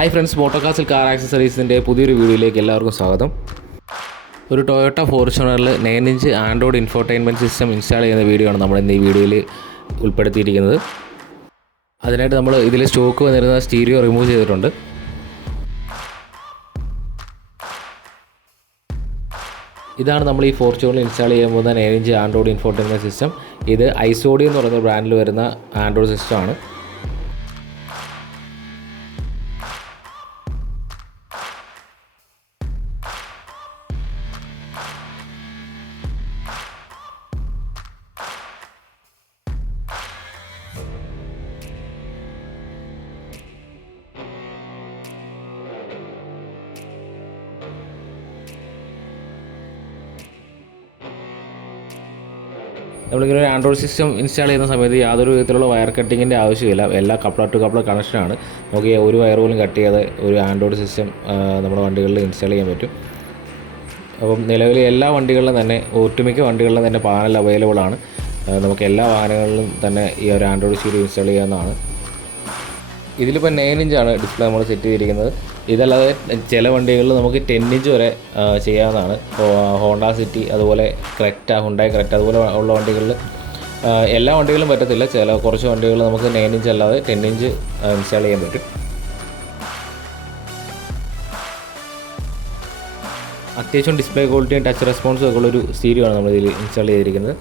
Hi friends, Moto Castle car ആക്സസറീസിൻ്റെ പുതിയൊരു വീഡിയോയിലേക്ക് എല്ലാവർക്കും സ്വാഗതം. ഒരു ടൊയോട്ട ഫോർച്യൂണറിൽ 9-ഇഞ്ച് ആൻഡ്രോയിഡ് ഇൻഫോടൈൻമെൻറ്റ് സിസ്റ്റം ഇൻസ്റ്റാൾ ചെയ്യുന്ന വീഡിയോ ആണ് നമ്മൾ ഇന്ന് ഈ വീഡിയോയിൽ ഉൾപ്പെടുത്തിയിരിക്കുന്നത്. അതിനായിട്ട് നമ്മൾ ഇതിൽ സ്റ്റോക്ക് വന്നിരുന്ന സ്റ്റീരിയോ റിമൂവ് ചെയ്തിട്ടുണ്ട്. ഇതാണ് നമ്മൾ ഈ ഫോർച്യൂണറിൽ ഇൻസ്റ്റാൾ ചെയ്യാൻ പോകുന്ന 9-ഇഞ്ച് ആൻഡ്രോയിഡ് ഇൻഫോടൈൻമെൻറ്റ് സിസ്റ്റം. ഇത് ഐസോഡി എന്ന് പറയുന്ന ബ്രാൻഡിൽ വരുന്ന ആൻഡ്രോയിഡ് സിസ്റ്റമാണ്. നമ്മളിങ്ങനെ ഒരു ആൻഡ്രോയിഡ് സിസ്റ്റം ഇൻസ്റ്റാൾ ചെയ്യുന്ന സമയത്ത് യാതൊരു വിധത്തിലുള്ള വയർ കട്ടിങ്ങിൻ്റെ ആവശ്യമില്ല. എല്ലാ കപ്ലർ ടു കപ്ലർ കണക്ഷനാണ്. നമുക്ക് ഒരു വയർ പോലും കട്ട് ചെയ്യാതെ ഒരു ആൻഡ്രോയിഡ് സിസ്റ്റം നമ്മുടെ വണ്ടികളിൽ ഇൻസ്റ്റാൾ ചെയ്യാൻ പറ്റും. അപ്പം നിലവിൽ എല്ലാ വണ്ടികളിലും തന്നെ ഒട്ടുമിക്ക വണ്ടികളിലും തന്നെ പാനൽ അവൈലബിൾ ആണ്. നമുക്ക് എല്ലാ വാഹനങ്ങളിലും തന്നെ ഈ ഒരു ആൻഡ്രോയിഡ് സ്റ്റീരിയോ ഇൻസ്റ്റാൾ ചെയ്യാവുന്നതാണ്. ഇതിലിപ്പോൾ 9-ഇഞ്ചാണ് ഡിസ്പ്ലേ നമ്മൾ സെറ്റ് ചെയ്തിരിക്കുന്നത്. ഇതല്ലാതെ ചില വണ്ടികളിൽ നമുക്ക് 10-ഇഞ്ച് വരെ ചെയ്യാവുന്നതാണ്. ഹോണ്ട സിറ്റി, അതുപോലെ ഹുണ്ടായി ക്രെറ്റ അതുപോലെ ഉള്ള വണ്ടികളിൽ എല്ലാ വണ്ടികളിലും പറ്റത്തില്ല. കുറച്ച് വണ്ടികളിൽ നമുക്ക് 9-ഇഞ്ച് അല്ലാതെ 10-ഇഞ്ച് ഇൻസ്റ്റാൾ ചെയ്യാൻ പറ്റും. അത്യാവശ്യം ഡിസ്പ്ലേ ക്വാളിറ്റിയും ടച്ച് റെസ്പോൺസും ഒക്കെ ഉള്ളൊരു സ്റ്റീരിയോ ആണ് നമ്മൾ ഇതിൽ ഇൻസ്റ്റാൾ ചെയ്തിരിക്കുന്നത്.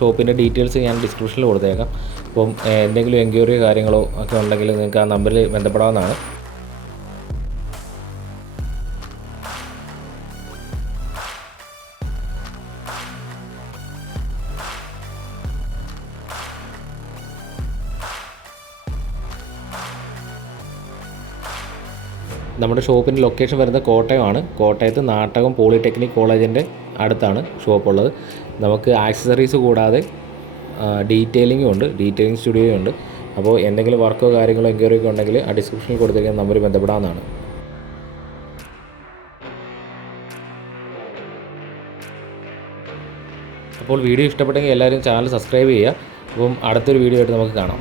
ഷോപ്പിൻ്റെ ഡീറ്റെയിൽസ് ഞാൻ ഡിസ്ക്രിപ്ഷനിൽ കൊടുത്തേക്കാം. അപ്പം എന്തെങ്കിലും എൻക്വയറിയോ കാര്യങ്ങളോ ഒക്കെ ഉണ്ടെങ്കിൽ നിങ്ങൾക്ക് ആ നമ്പറിൽ ബന്ധപ്പെടാവുന്നതാണ്. നമ്മുടെ ഷോപ്പിൻ്റെ ലൊക്കേഷൻ വരുന്നത് കോട്ടയമാണ്. കോട്ടയത്ത് നാട്ടകം പോളിടെക്നിക് കോളേജിൻ്റെ അടുത്താണ് ഷോപ്പുള്ളത്. നമുക്ക് ആക്സസറീസ് കൂടാതെ ഡീറ്റെയിലിംഗും ഉണ്ട്, ഡീറ്റെയിലിംഗ് സ്റ്റുഡിയോയും ഉണ്ട്. അപ്പോൾ എന്തെങ്കിലും വർക്കോ കാര്യങ്ങളോ എൻക്വയറി ഒക്കെ ഉണ്ടെങ്കിൽ ആ ഡിസ്ക്രിപ്ഷനിൽ കൊടുത്തിരിക്കുന്ന നമ്പറിൽ ബന്ധപ്പെടാവുന്നതാണ്. അപ്പോൾ വീഡിയോ ഇഷ്ടപ്പെട്ടെങ്കിൽ എല്ലാവരും ചാനൽ സബ്സ്ക്രൈബ് ചെയ്യുക. അപ്പം അടുത്തൊരു വീഡിയോ ആയിട്ട് നമുക്ക് കാണാം.